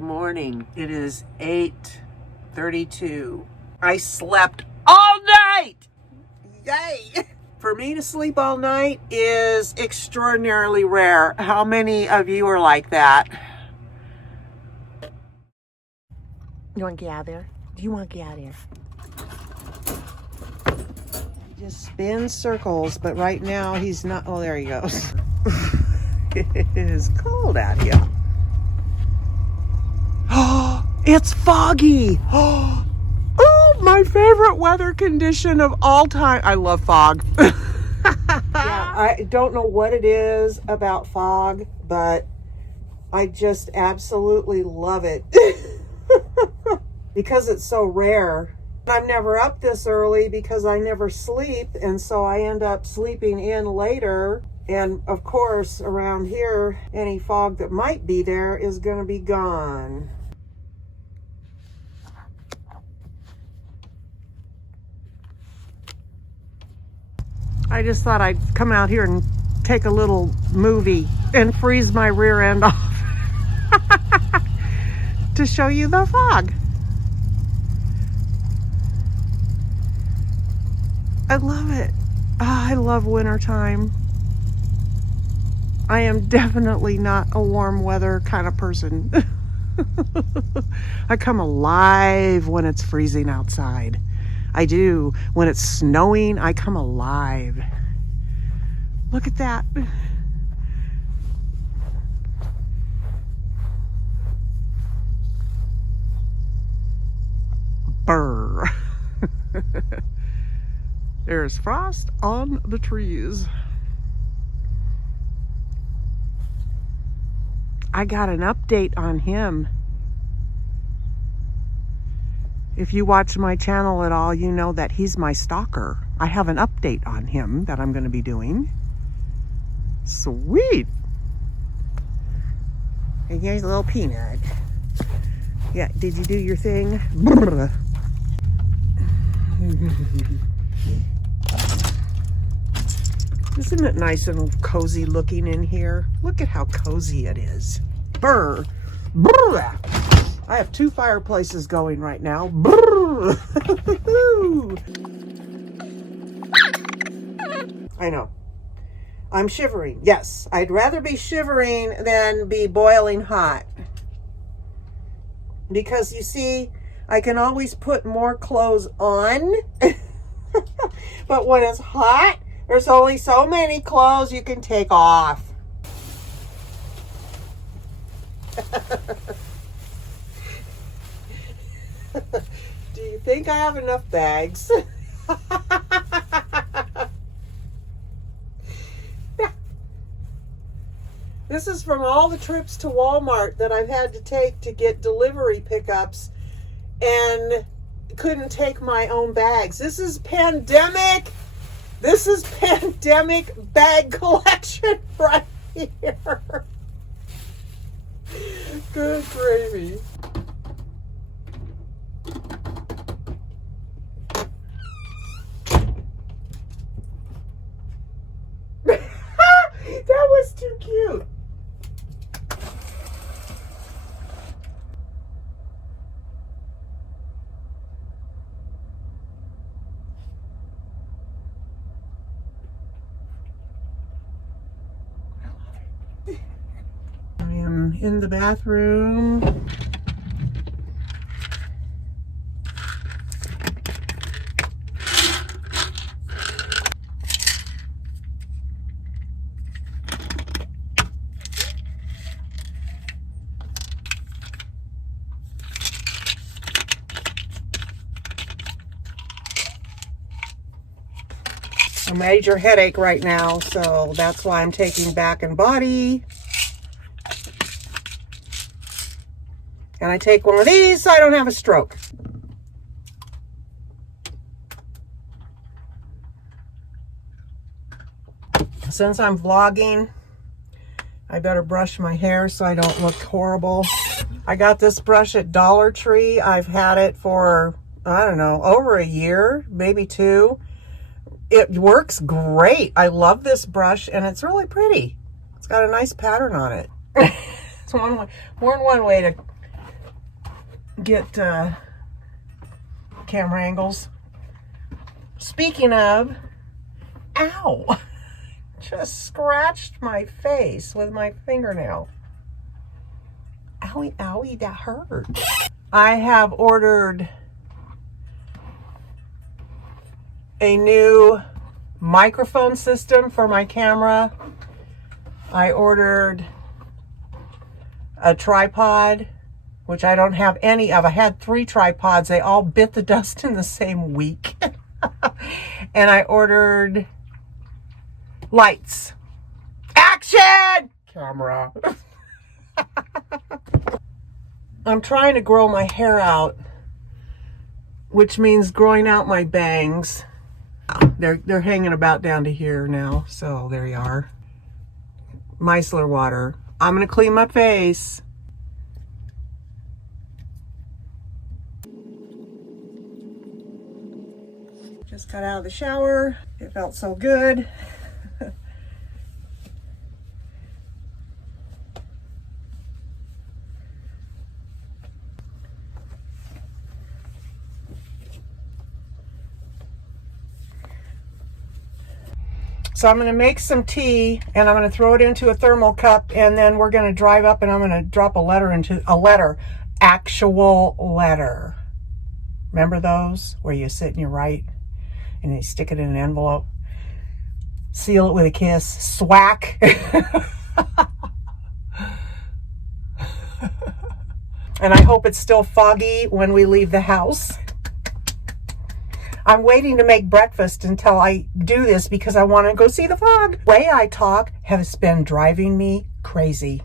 Good morning. It is 8:32. I slept all night. Yay! For me to sleep all night is extraordinarily rare. How many of you are like that? You want to get out of there? Do you want to get out of here? He just spins circles, but right now he's not. Oh, there he goes. It is cold out here. Oh, it's foggy. Oh, my favorite weather condition of all time. I love fog. Yeah, I don't know what it is about fog, but I just absolutely love it. Because it's so rare. I'm never up this early because I never sleep, and so I end up sleeping in later. And of course, around here, any fog that might be there is going to be gone. I just thought I'd come out here and take a little movie and freeze my rear end off to show you the fog. I love it. Oh, I love wintertime. I am definitely not a warm weather kind of person. I come alive when it's freezing outside. I do. When it's snowing, I come alive. Look at that. Brr. There's frost on the trees. I got an update on him. If you watch my channel at all, you know that he's my stalker. I have an update on him that I'm going to be doing. Sweet. And here's a little peanut. Yeah, did you do your thing? Isn't it nice and cozy looking in here? Look at how cozy it is. Brr. Brr. I have 2 fireplaces going right now. Brr. I know. I'm shivering. Yes, I'd rather be shivering than be boiling hot. Because you see, I can always put more clothes on. But when it's hot, there's only so many clothes you can take off. Do you think I have enough bags? This is from all the trips to Walmart that I've had to take to get delivery pickups and couldn't take my own bags. This is pandemic bag collection right here. Good gravy. That was too cute. I am in the bathroom. A major headache right now, so that's why I'm taking Bath and Body. And I take one of these so I don't have a stroke. Since I'm vlogging, I better brush my hair so I don't look horrible. I got this brush at Dollar Tree. I've had it for, I don't know, over a year, maybe 2. It works great. I love this brush, and it's really pretty. It's got a nice pattern on it. It's one way to get camera angles. Speaking of, ow! Just scratched my face with my fingernail. Owie, owie, that hurt. I have ordered a new microphone system for my camera. I ordered a tripod, which I don't have any of. I had 3 tripods. They all bit the dust in the same week. And I ordered lights. Action! Camera. I'm trying to grow my hair out, which means growing out my bangs. They're hanging about down to here now, so there you are. Micellar water. I'm gonna clean my face. Just got out of the shower. It felt so good. So I'm going to make some tea and I'm going to throw it into a thermal cup, and then we're going to drive up and I'm going to drop a letter into actual letter. Remember those where you sit and you write and you stick it in an envelope, seal it with a kiss, swack. And I hope it's still foggy when we leave the house. I'm waiting to make breakfast until I do this because I want to go see the fog. The way I talk has been driving me crazy.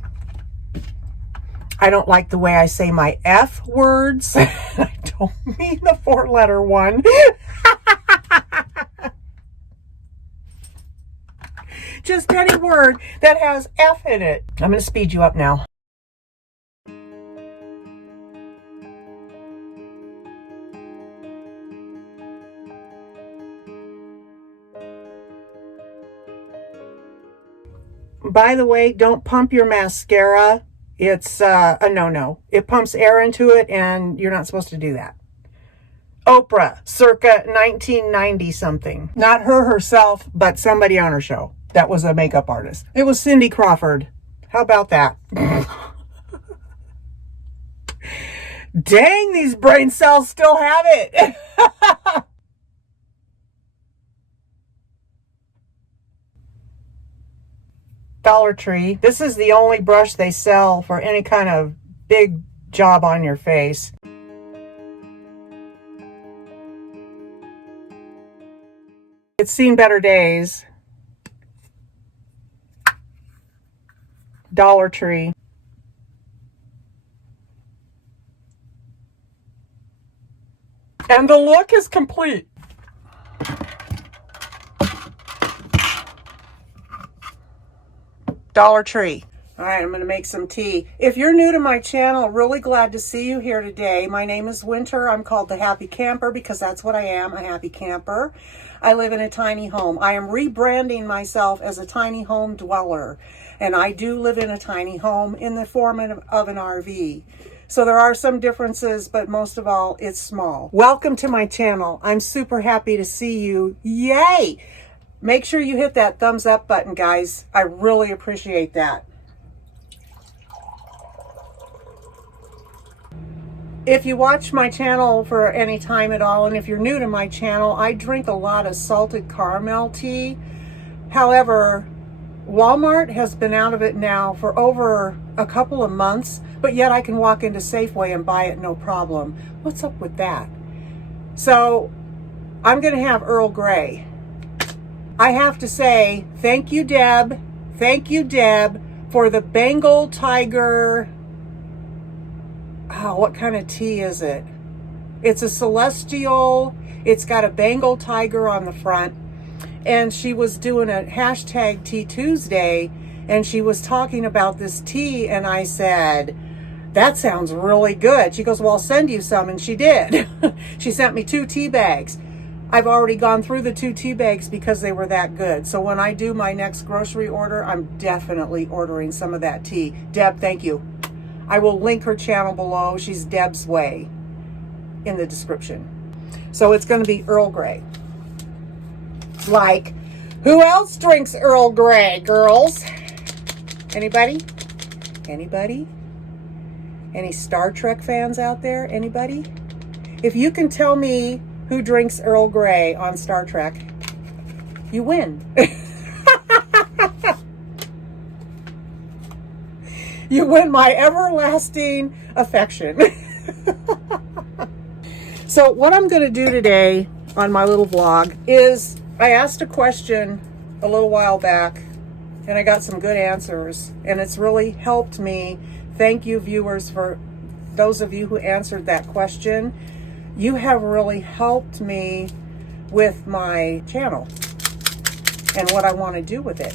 I don't like the way I say my F words. I don't mean the 4-letter one. Just any word that has F in it. I'm going to speed you up now. By the way, don't pump your mascara. It's a no-no. It pumps air into it, and you're not supposed to do that. Oprah, circa 1990 something. Not her herself, but somebody on her show that was a makeup artist. It was Cindy Crawford. How about that? Dang, these brain cells still have it. Dollar Tree. This is the only brush they sell for any kind of big job on your face. It's seen better days. Dollar Tree. And the look is complete. Dollar Tree. All right, I'm going to make some tea. If you're new to my channel, really glad to see you here today. My name is Winter. I'm called the Happy Camper because that's what I am, a happy camper. I live in a tiny home. I am rebranding myself as a tiny home dweller, and I do live in a tiny home in the form of an RV. So there are some differences, but most of all, it's small. Welcome to my channel. I'm super happy to see you. Yay! Make sure you hit that thumbs up button, guys. I really appreciate that. If you watch my channel for any time at all, and if you're new to my channel, I drink a lot of salted caramel tea. However, Walmart has been out of it now for over a couple of months, but yet I can walk into Safeway and buy it no problem. What's up with that? So I'm going to have Earl Grey. I have to say, thank you, Deb. Thank you, Deb, for the Bengal Tiger. Oh, what kind of tea is it? It's a celestial. It's got a Bengal tiger on the front. And she was doing a hashtag Tea Tuesday, and she was talking about this tea, and I said, that sounds really good. She goes, well, I'll send you some, and she did. She sent me 2 tea bags. I've already gone through the 2 tea bags because they were that good. So when I do my next grocery order, I'm definitely ordering some of that tea. Deb, thank you. I will link her channel below. She's Deb's Way in the description. So it's going to be Earl Grey. Like, who else drinks Earl Grey, girls? Anybody? Anybody? Any Star Trek fans out there? Anybody? If you can tell me who drinks Earl Grey on Star Trek, you win. You win my everlasting affection. So what I'm going to do today on my little vlog is I asked a question a little while back and I got some good answers, and it's really helped me. Thank you, viewers, for those of you who answered that question. You have really helped me with my channel and what I want to do with it.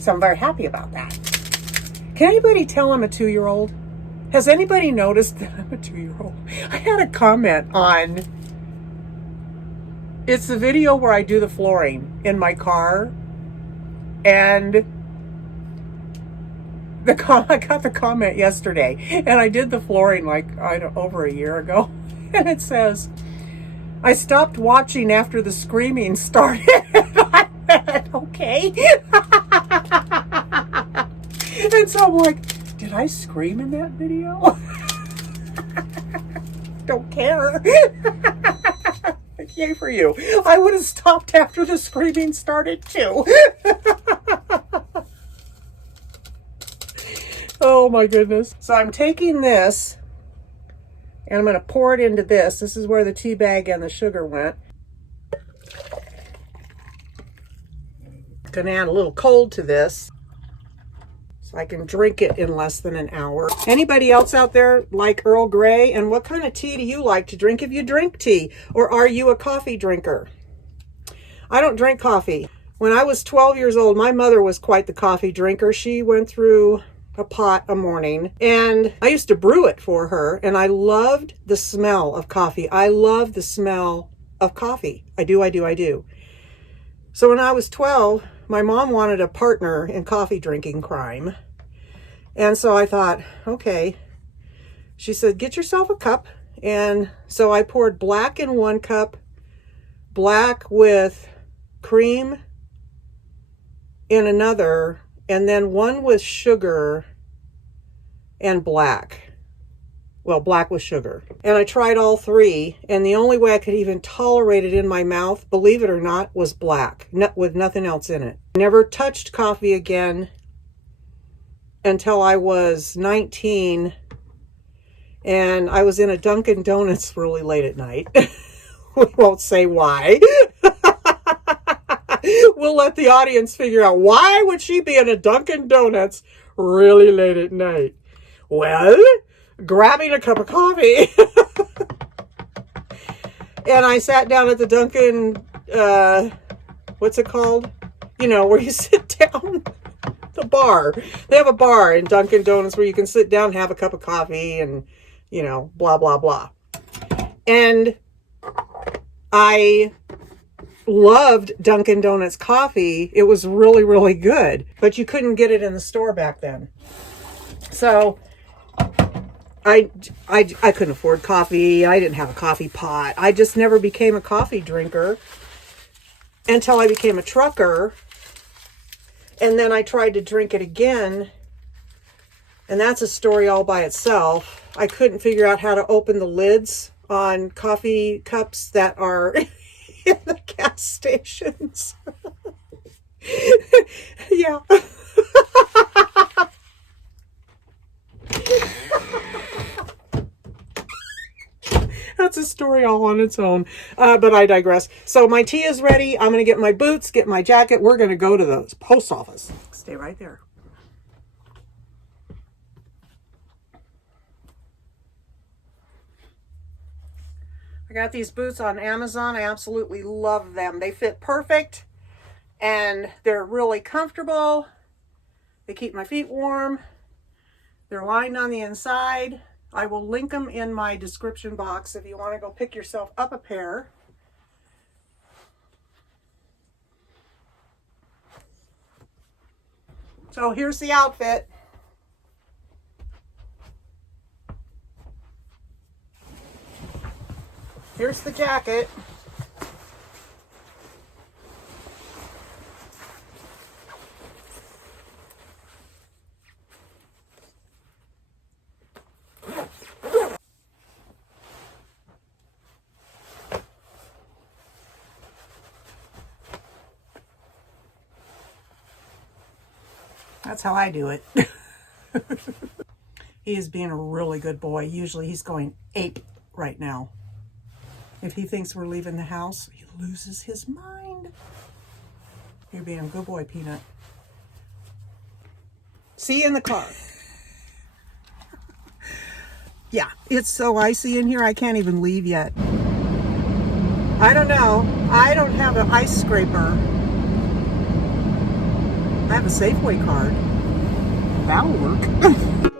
So I'm very happy about that. Can anybody tell I'm a 2-year-old? Has anybody noticed that I'm a 2-year-old? I had a comment on, it's the video where I do the flooring in my car, and I got the comment yesterday, and I did the flooring like over a year ago, and it says, I stopped watching after the screaming started. I said, okay. And so I'm like, did I scream in that video? Don't care. Yay for you. I would have stopped after the screaming started too. Oh my goodness. So I'm taking this and I'm going to pour it into this. This is where the tea bag and the sugar went. Going to add a little cold to this so I can drink it in less than an hour. Anybody else out there like Earl Grey? And what kind of tea do you like to drink if you drink tea? Or are you a coffee drinker? I don't drink coffee. When I was 12 years old, my mother was quite the coffee drinker. She went through a pot a morning, and I used to brew it for her, and I loved the smell of coffee. I love the smell of coffee. I do. So when I was 12, my mom wanted a partner in coffee drinking crime. And so I thought, okay. She said, get yourself a cup. And so I poured black in 1 cup, black with cream in another, and then 1 with sugar and black. Well, black with sugar. And I tried all 3, and the only way I could even tolerate it in my mouth, believe it or not, was black, with nothing else in it. I never touched coffee again until I was 19, and I was in a Dunkin' Donuts really late at night. We won't say why. We'll let the audience figure out, why would she be in a Dunkin' Donuts really late at night? Well, grabbing a cup of coffee. And I sat down at the Dunkin', what's it called? You know, where you sit down, the bar. They have a bar in Dunkin' Donuts where you can sit down, have a cup of coffee, and, you know, blah, blah, blah. And I loved Dunkin' Donuts coffee. It was really, really good, but you couldn't get it in the store back then. So I couldn't afford coffee. I didn't have a coffee pot. I just never became a coffee drinker until I became a trucker. And then I tried to drink it again. And that's a story all by itself. I couldn't figure out how to open the lids on coffee cups that are in the gas stations. Yeah. That's a story all on its own, but I digress. So my tea is ready. I'm going to get my boots, get my jacket. We're going to go to the post office. Stay right there. I got these boots on Amazon. I absolutely love them. They fit perfect, and they're really comfortable. They keep my feet warm. They're lined on the inside. I will link them in my description box if you want to go pick yourself up a pair. So here's the outfit. Here's the jacket. That's how I do it. He is being a really good boy. Usually he's going ape right now. If he thinks we're leaving the house, he loses his mind. You're being a good boy, Peanut. See you in the car. Yeah, it's so icy in here, I can't even leave yet. I don't know. I don't have an ice scraper. I have a Safeway card. That'll work.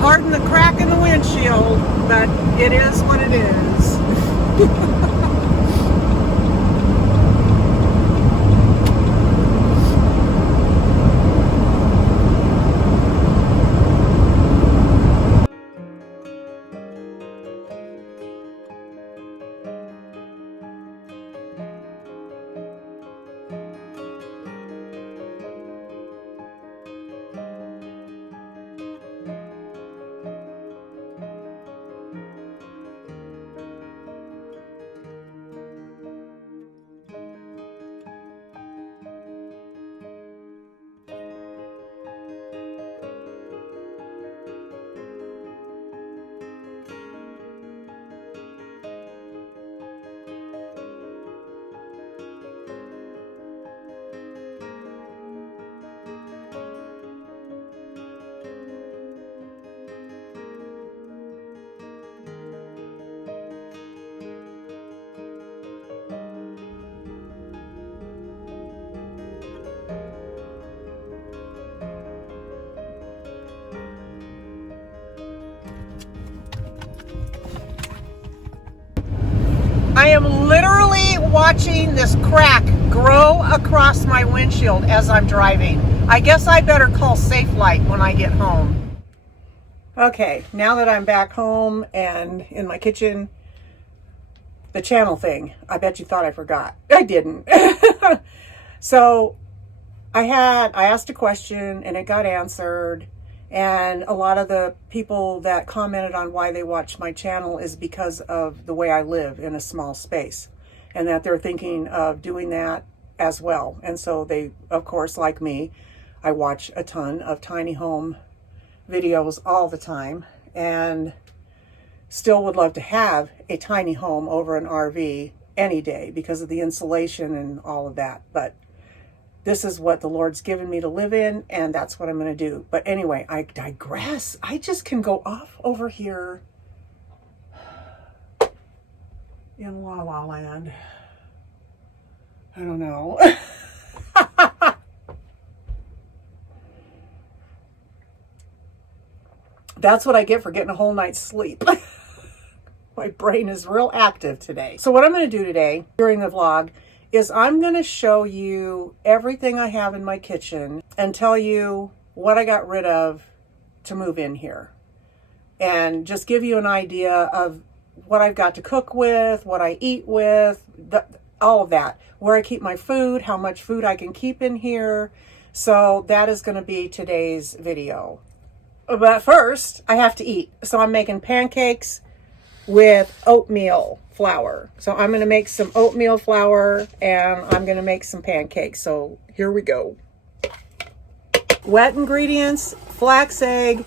Pardon the crack in the windshield, but it is what it is. I am literally watching this crack grow across my windshield as I'm driving. I guess I better call Safe Light when I get home. Okay, now that I'm back home and in my kitchen, the channel thing, I bet you thought I forgot. I didn't. So I asked a question and it got answered. And a lot of the people that commented on why they watch my channel is because of the way I live in a small space and that they're thinking of doing that as well. And so they, of course, like me, I watch a ton of tiny home videos all the time and still would love to have a tiny home over an RV any day because of the insulation and all of that. But this is what the Lord's given me to live in, and that's what I'm going to do. But anyway, I digress. I just can go off over here in La La Land. I don't know. That's what I get for getting a whole night's sleep. My brain is real active today. So what I'm going to do today during the vlog is I'm going to show you everything I have in my kitchen and tell you what I got rid of to move in here. And just give you an idea of what I've got to cook with, what I eat with, all of that. Where I keep my food, how much food I can keep in here. So that is going to be today's video. But first, I have to eat. So I'm making pancakes with oatmeal flour. So I'm going to make some oatmeal flour and I'm going to make some pancakes. So here we go. Wet ingredients, flax egg.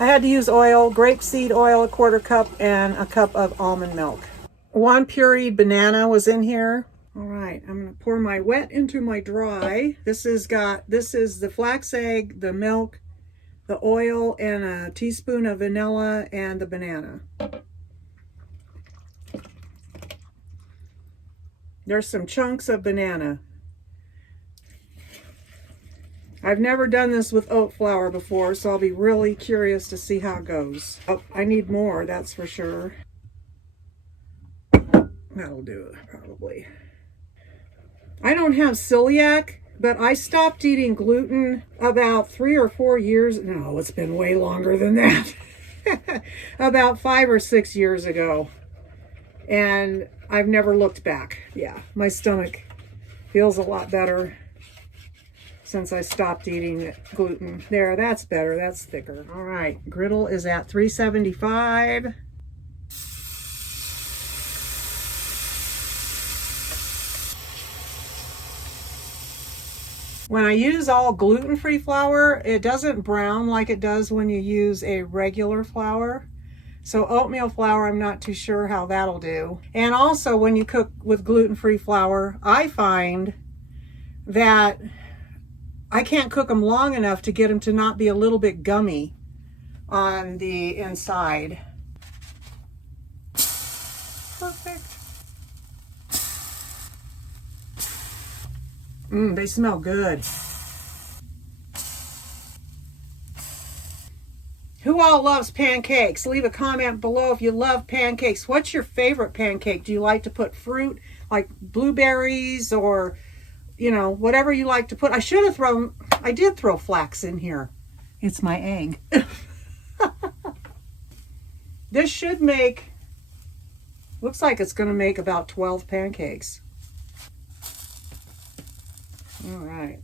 I had to use oil, grapeseed oil, 1/4 cup, and a cup of almond milk. 1 pureed banana was in here. All right, I'm going to pour my wet into my dry. This is the flax egg, the milk, the oil, and a teaspoon of vanilla and the banana. There's some chunks of banana. I've never done this with oat flour before, so I'll be really curious to see how it goes. Oh, I need more, that's for sure. That'll do it, probably. I don't have celiac, but I stopped eating gluten about 3 or 4 years. No, it's been way longer than that. About 5 or 6 years ago. And I've never looked back. Yeah, my stomach feels a lot better since I stopped eating gluten. There, that's better. That's thicker. All right, griddle is at 375. When I use all gluten-free flour, it doesn't brown like it does when you use a regular flour. So oatmeal flour, I'm not too sure how that'll do. And also when you cook with gluten-free flour, I find that I can't cook them long enough to get them to not be a little bit gummy on the inside. Perfect. They smell good. Who all loves pancakes? Leave a comment below if you love pancakes. What's your favorite pancake? Do you like to put fruit like blueberries or, you know, whatever you like to put? I did throw flax in here. It's my egg. This should make, looks like it's going to make about 12 pancakes. All right.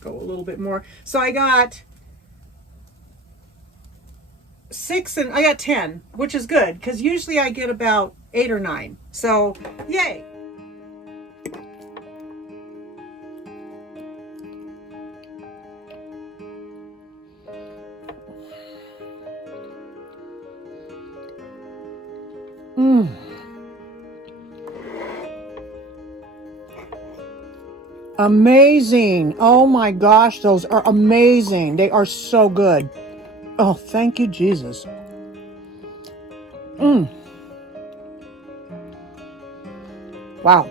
Go a little bit more. So I got 6 and I got 10, which is good because usually I get about 8 or 9. So yay. Amazing. Oh my gosh, those are amazing. They are so good. Oh, thank you, Jesus. Wow.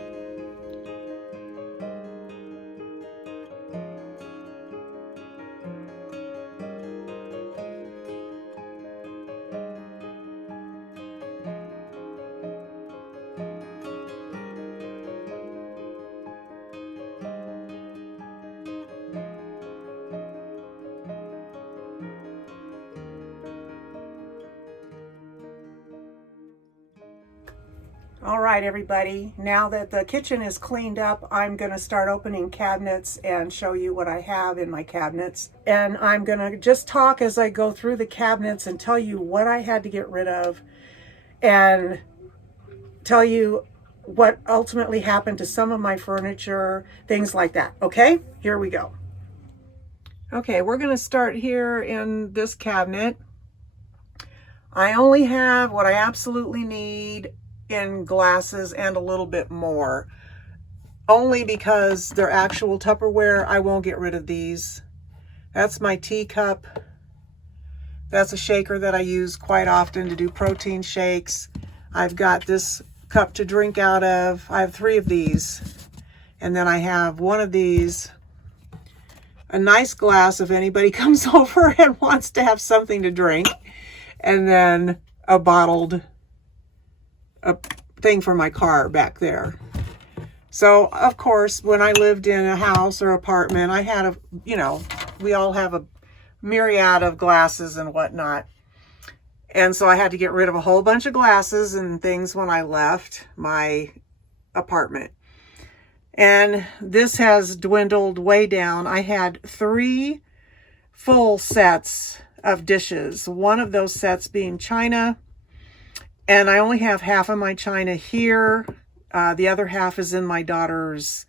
All right, everybody. Now that the kitchen is cleaned up, I'm going to start opening cabinets and show you what I have in my cabinets. And I'm going to just talk as I go through the cabinets and tell you what I had to get rid of and tell you what ultimately happened to some of my furniture, things like that. Okay, here we go. Okay, we're going to start here in this cabinet. I only have what I absolutely need in glasses and a little bit more. Only because they're actual Tupperware, I won't get rid of these. That's my teacup. That's a shaker that I use quite often to do protein shakes. I've got this cup to drink out of. I have 3 of these. And then I have one of these. A nice glass if anybody comes over and wants to have something to drink. And then a bottled thing for my car back there. So, of course, when I lived in a house or apartment, I had we all have a myriad of glasses and whatnot. And so I had to get rid of a whole bunch of glasses and things when I left my apartment. And this has dwindled way down. I had 3 full sets of dishes. One of those sets being china. And I only have half of my china here. The other half is in my daughter's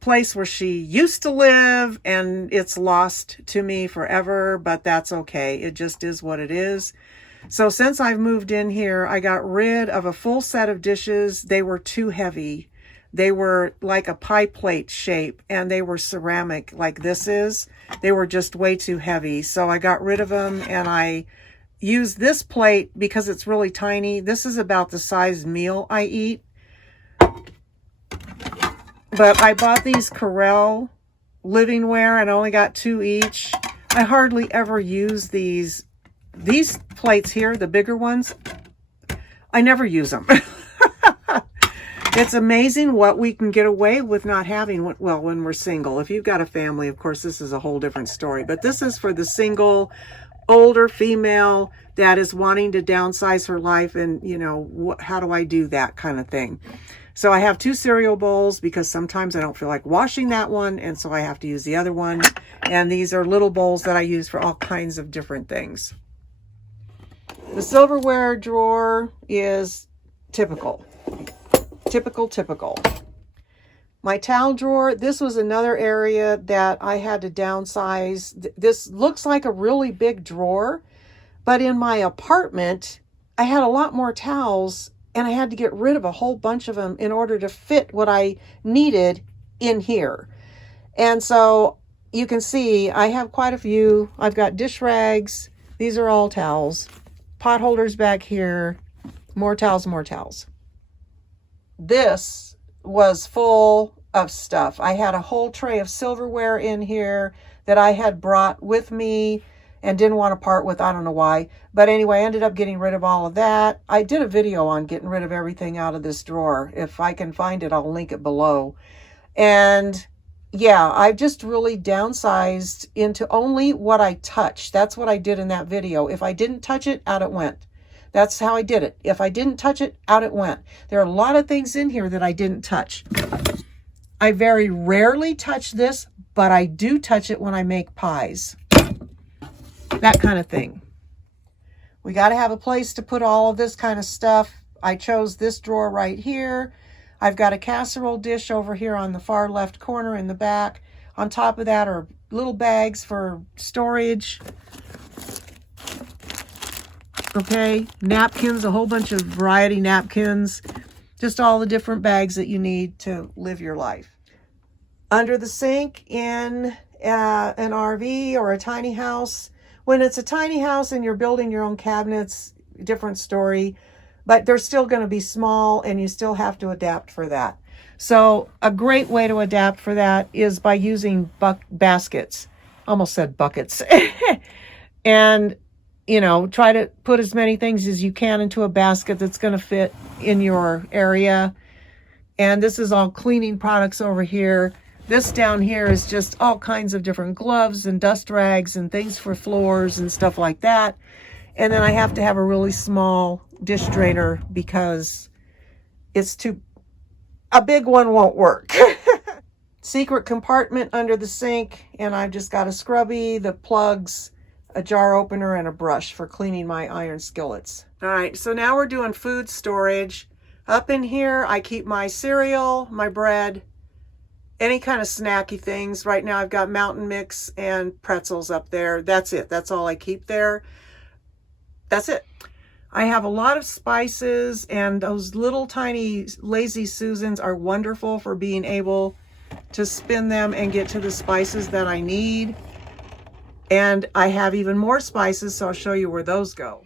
place where she used to live, and it's lost to me forever, but that's okay. It just is what it is. So since I've moved in here, I got rid of a full set of dishes. They were too heavy. They were like a pie plate shape, and they were ceramic like this is. They were just way too heavy. So I got rid of them, and I use this plate because it's really tiny. This is about the size meal I eat. But I bought these Corel livingware and I only got 2 each. I hardly ever use these plates here, the bigger ones. I never use them. It's amazing what we can get away with not having, well, when we're single. If you've got a family, of course, this is a whole different story. But this is for the single, older female that is wanting to downsize her life and, you know, how do I do that kind of thing. So I have 2 cereal bowls because sometimes I don't feel like washing that one, and so I have to use the other one. And these are little bowls that I use for all kinds of different things. The silverware drawer is typical. Typical. My towel drawer, this was another area that I had to downsize. This looks like a really big drawer, but in my apartment, I had a lot more towels and I had to get rid of a whole bunch of them in order to fit what I needed in here. And so you can see I have quite a few. I've got dish rags. These are all towels. Pot holders back here. More towels. This was full of stuff. I had a whole tray of silverware in here that I had brought with me and didn't want to part with. I don't know why. But anyway, I ended up getting rid of all of that. I did a video on getting rid of everything out of this drawer. If I can find it, I'll link it below. And yeah, I've just really downsized into only what I touched. That's what I did in that video. If I didn't touch it, out it went. That's how I did it. If I didn't touch it, out it went. There are a lot of things in here that I didn't touch. I very rarely touch this, but I do touch it when I make pies. That kind of thing. We got to have a place to put all of this kind of stuff. I chose this drawer right here. I've got a casserole dish over here on the far left corner in the back. On top of that are little bags for storage. Okay, napkins, a whole bunch of variety napkins, just all the different bags that you need to live your life. Under the sink in an RV or a tiny house, when it's a tiny house and you're building your own cabinets, different story, but they're still going to be small and you still have to adapt for that. So a great way to adapt for that is by using baskets. Almost said buckets. And you know, try to put as many things as you can into a basket that's going to fit in your area. And this is all cleaning products over here. This down here is just all kinds of different gloves and dust rags and things for floors and stuff like that. And then I have to have a really small dish drainer because a big one won't work. Secret compartment under the sink. And I've just got a scrubby, the plugs, a jar opener, and a brush for cleaning my iron skillets. All right, so now we're doing food storage. Up in here, I keep my cereal, my bread, any kind of snacky things. Right now, I've got mountain mix and pretzels up there. That's it. That's all I keep there. That's it. I have a lot of spices, and those little tiny Lazy Susans are wonderful for being able to spin them and get to the spices that I need. And I have even more spices, so I'll show you where those go.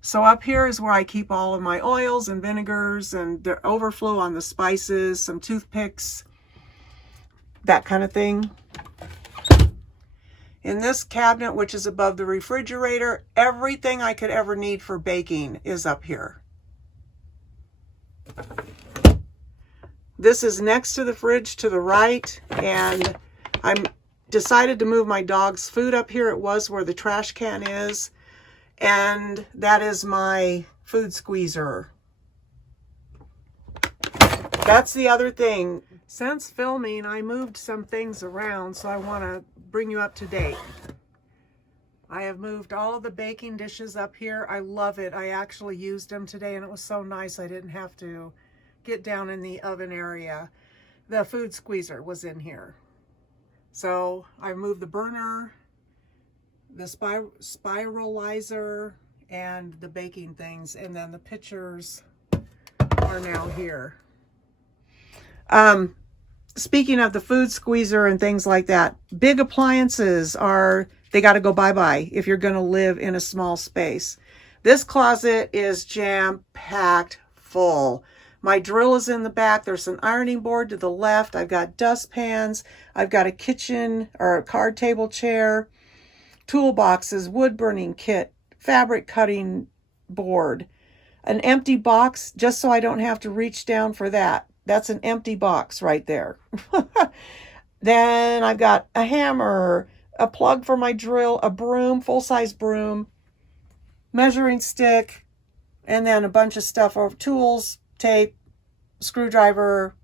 So up here is where I keep all of my oils and vinegars and the overflow on the spices, some toothpicks, that kind of thing. In this cabinet, which is above the refrigerator, everything I could ever need for baking is up here. This is next to the fridge to the right, and I'm decided to move my dog's food up here. It was where the trash can is, and that is my food squeezer. That's the other thing. Since filming, I moved some things around, so I want to bring you up to date. I have moved all of the baking dishes up here. I love it. I actually used them today, and it was so nice I didn't have to get down in the oven area. The food squeezer was in here. So I moved the burner, the spiralizer, and the baking things, and then the pitchers are now here. Speaking of the food squeezer and things like that, big appliances they got to go bye-bye if you're going to live in a small space. This closet is jam-packed full. My drill is in the back. There's an ironing board to the left. I've got dustpans. I've got a kitchen or a card table chair, toolboxes, wood burning kit, fabric cutting board, an empty box just so I don't have to reach down for that. That's an empty box right there. Then I've got a hammer, a plug for my drill, a broom, full-size broom, measuring stick, and then a bunch of stuff over tools, tape, screwdriver,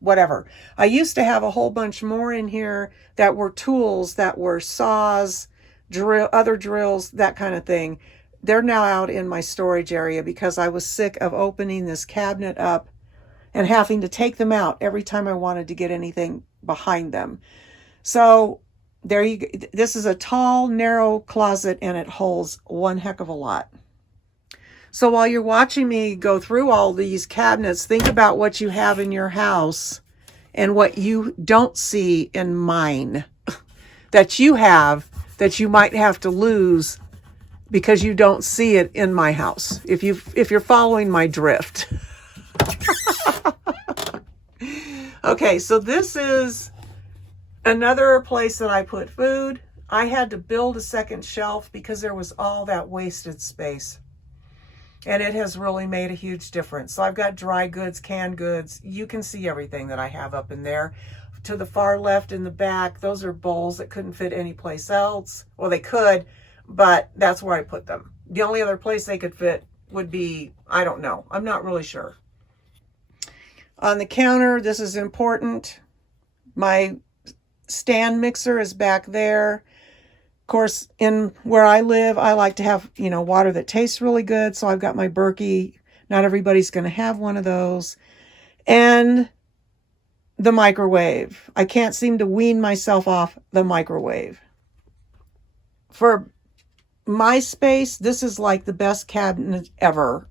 whatever. I used to have a whole bunch more in here that were tools, that were saws, other drills, that kind of thing. They're now out in my storage area because I was sick of opening this cabinet up and having to take them out every time I wanted to get anything behind them. So there you go. This is a tall, narrow closet, and it holds one heck of a lot. So while you're watching me go through all these cabinets, think about what you have in your house and what you don't see in mine that you have that you might have to lose because you don't see it in my house. If you're following my drift. Okay, so this is another place that I put food. I had to build a second shelf because there was all that wasted space. And it has really made a huge difference. So I've got dry goods, canned goods. You can see everything that I have up in there. To the far left in the back, those are bowls that couldn't fit anyplace else. Well, they could, but that's where I put them. The only other place they could fit would be, I don't know. I'm not really sure. On the counter, this is important. My stand mixer is back there. Of course, in where I live, I like to have, water that tastes really good. So I've got my Berkey. Not everybody's going to have one of those. And the microwave. I can't seem to wean myself off the microwave. For my space, this is like the best cabinet ever.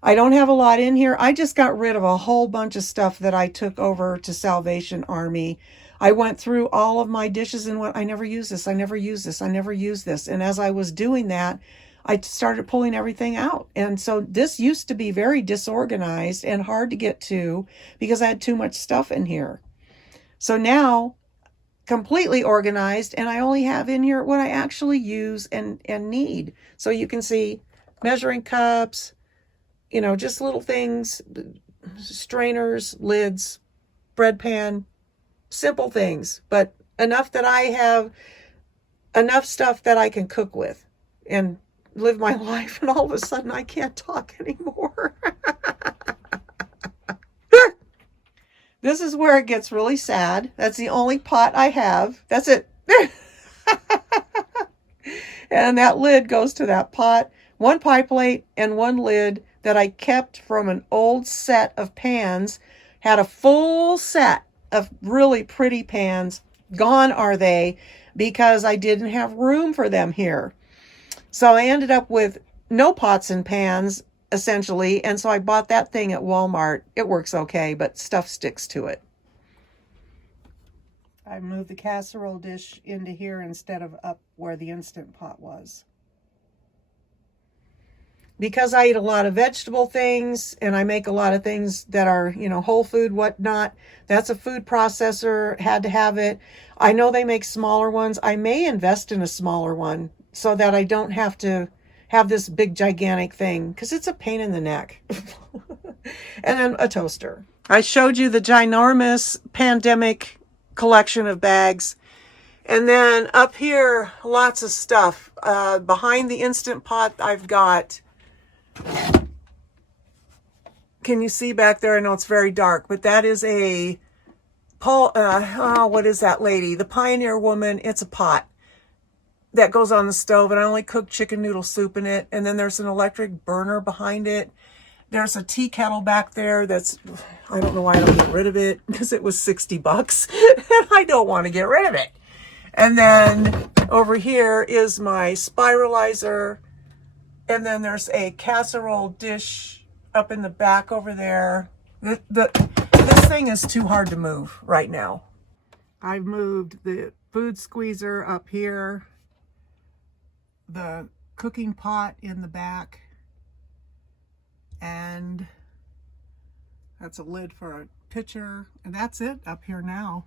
I don't have a lot in here. I just got rid of a whole bunch of stuff that I took over to Salvation Army. I went through all of my dishes and went, I never use this. I never use this. I never use this. And as I was doing that, I started pulling everything out. And so this used to be very disorganized and hard to get to because I had too much stuff in here. So now, completely organized, and I only have in here what I actually use and need. So you can see measuring cups, just little things, strainers, lids, bread pan, simple things, but enough that I have enough stuff that I can cook with and live my life. And all of a sudden I can't talk anymore. This is where it gets really sad. That's the only pot I have. That's it. And that lid goes to that pot. One pie plate and one lid that I kept from an old set of pans. Had a full set of really pretty pans. Gone are they because I didn't have room for them here. So I ended up with no pots and pans, essentially. And so I bought that thing at Walmart. It works okay, but stuff sticks to it. I moved the casserole dish into here instead of up where the Instant Pot was. Because I eat a lot of vegetable things and I make a lot of things that are, whole food, whatnot. That's a food processor, had to have it. I know they make smaller ones. I may invest in a smaller one so that I don't have to have this big gigantic thing because it's a pain in the neck. And then a toaster. I showed you the ginormous pandemic collection of bags. And then up here, lots of stuff. Behind the Instant Pot, I've got... Can you see back there? I know it's very dark, but that is a what is that lady? The Pioneer Woman. It's a pot that goes on the stove, and I only cook chicken noodle soup in it. And then there's an electric burner behind it. There's a tea kettle back there that's, I don't know why I don't get rid of it because it was $60 and I don't want to get rid of it. And then over here is my spiralizer. And then there's a casserole dish up in the back over there. This thing is too hard to move right now. I've moved the food squeezer up here, the cooking pot in the back, and that's a lid for a pitcher. And that's it up here now,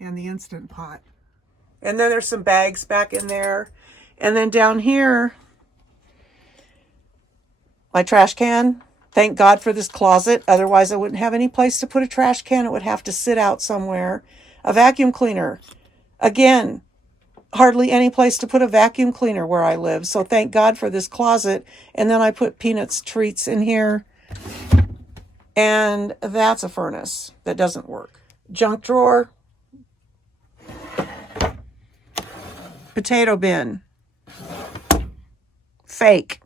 and the Instant Pot. And then there's some bags back in there. And then down here, my trash can. Thank God for this closet. Otherwise, I wouldn't have any place to put a trash can. It would have to sit out somewhere. A vacuum cleaner. Again, hardly any place to put a vacuum cleaner where I live. So thank God for this closet. And then I put Peanuts treats in here. And that's a furnace that doesn't work. Junk drawer. Potato bin. Fake.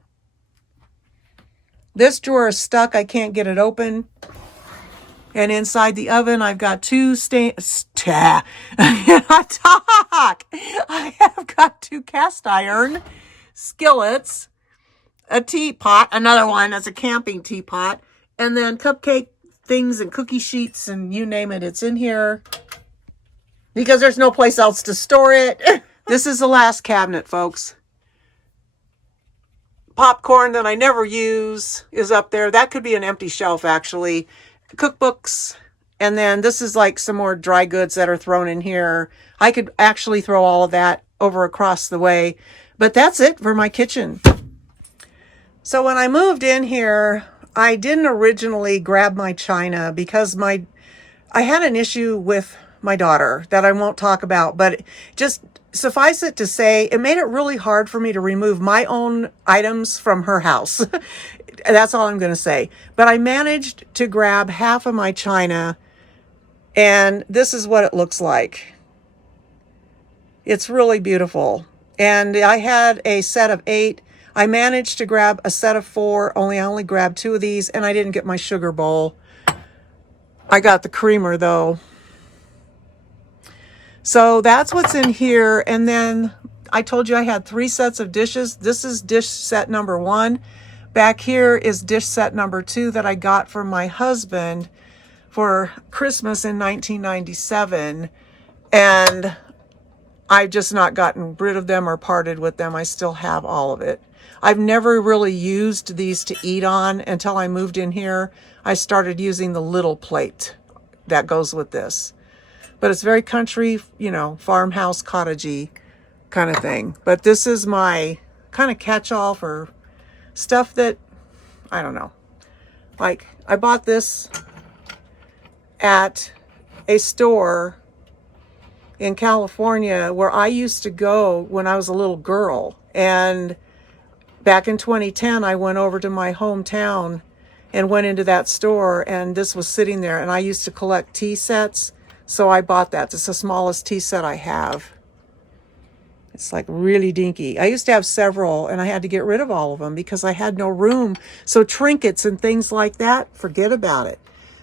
This drawer is stuck. I can't get it open. And inside the oven, I've got two I have got two cast iron skillets, a teapot, another one that's a camping teapot, and then cupcake things and cookie sheets and you name it, it's in here because there's no place else to store it. This is the last cabinet, folks. Popcorn that I never use is up there. That could be an empty shelf, actually. Cookbooks. And then this is like some more dry goods that are thrown in here. I could actually throw all of that over across the way. But that's it for my kitchen. So when I moved in here, I didn't originally grab my china because I had an issue with my daughter that I won't talk about, but just suffice it to say, it made it really hard for me to remove my own items from her house. That's all I'm going to say. But I managed to grab half of my china, and this is what it looks like. It's really beautiful. And I had a set of 8. I managed to grab a set of 4, I only grabbed 2 of these, and I didn't get my sugar bowl. I got the creamer, though. So that's what's in here. And then I told you I had 3 sets of dishes. This is dish set number 1. Back here is dish set number 2 that I got from my husband for Christmas in 1997. And I've just not gotten rid of them or parted with them. I still have all of it. I've never really used these to eat on until I moved in here. I started using the little plate that goes with this. But it's very country, farmhouse, cottagey kind of thing. But this is my kind of catch-all for stuff that, I don't know. Like, I bought this at a store in California where I used to go when I was a little girl. And back in 2010, I went over to my hometown and went into that store, and this was sitting there. And I used to collect tea sets. So I bought that. It's the smallest tea set I have. It's like really dinky. I used to have several, and I had to get rid of all of them because I had no room. So trinkets and things like that, forget about it.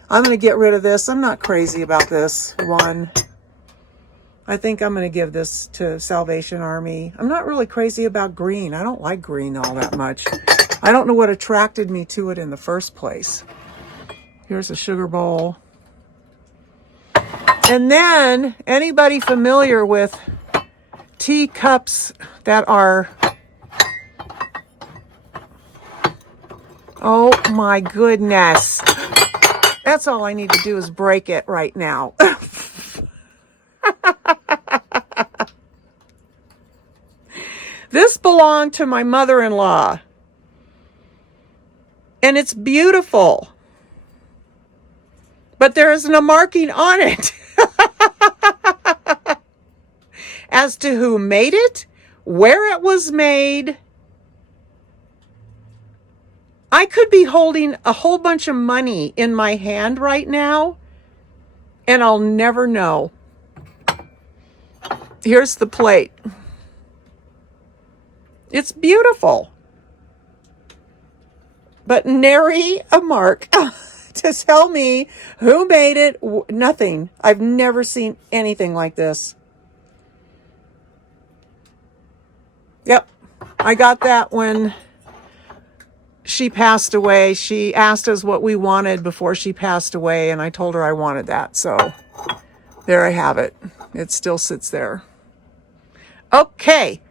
I'm going to get rid of this. I'm not crazy about this one. I think I'm going to give this to Salvation Army. I'm not really crazy about green. I don't like green all that much. I don't know what attracted me to it in the first place. Here's a sugar bowl. And then, anybody familiar with teacups that are, oh my goodness. That's all I need to do is break it right now. This belonged to my mother-in-law. And it's beautiful. But there isn't a marking on it. As to who made it, where it was made. I could be holding a whole bunch of money in my hand right now, and I'll never know. Here's the plate. It's beautiful. But nary a mark to tell me who made it. Nothing. I've never seen anything like this. Yep. I got that when she passed away. She asked us what we wanted before she passed away, and I told her I wanted that. So there I have it. It still sits there. Okay.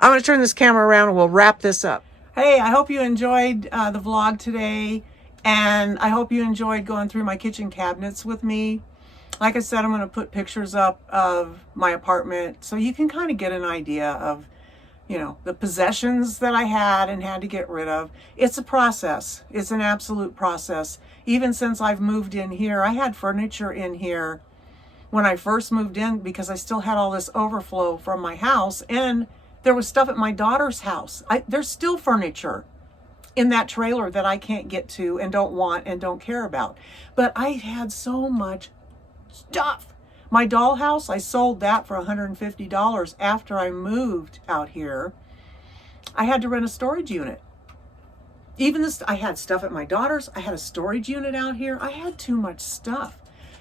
I'm going to turn this camera around and we'll wrap this up. Hey, I hope you enjoyed the vlog today, and I hope you enjoyed going through my kitchen cabinets with me. Like I said, I'm going to put pictures up of my apartment so you can kind of get an idea of you know, the possessions that I had and had to get rid of. It's a process. It's an absolute process. Even since I've moved in here, I had furniture in here when I first moved in because I still had all this overflow from my house, and there was stuff at my daughter's house. There's still furniture in that trailer that I can't get to and don't want and don't care about. But I had so much stuff. My dollhouse, I sold that for $150 after I moved out here. I had to rent a storage unit. Even this, I had stuff at my daughter's. I had a storage unit out here. I had too much stuff.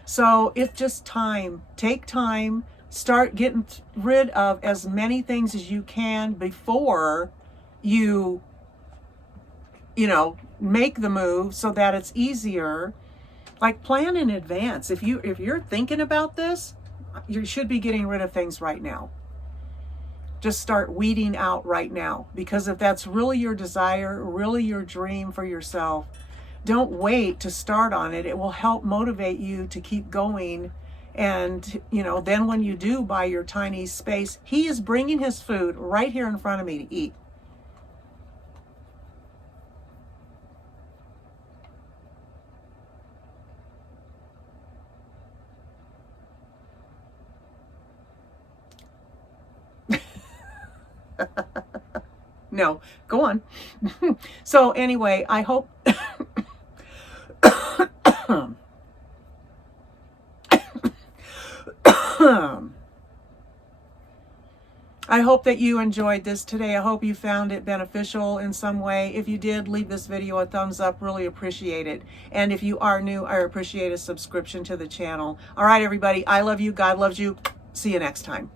So it's just time. Take time. Start getting rid of as many things as you can before you know, make the move so that it's easier. Like, plan in advance. If you're thinking about this, you should be getting rid of things right now. Just start weeding out right now, because if that's really your desire, really your dream for yourself, don't wait to start on it. It will help motivate you to keep going. And, you know, then when you do buy your tiny space, he is bringing his food right here in front of me to eat. No, go on. So anyway, I hope I hope that you enjoyed this today. I hope you found it beneficial in some way. If you did, leave this video a thumbs up. Really appreciate it. And if you are new, I appreciate a subscription to the channel. All right, everybody. I love you. God loves you. See you next time.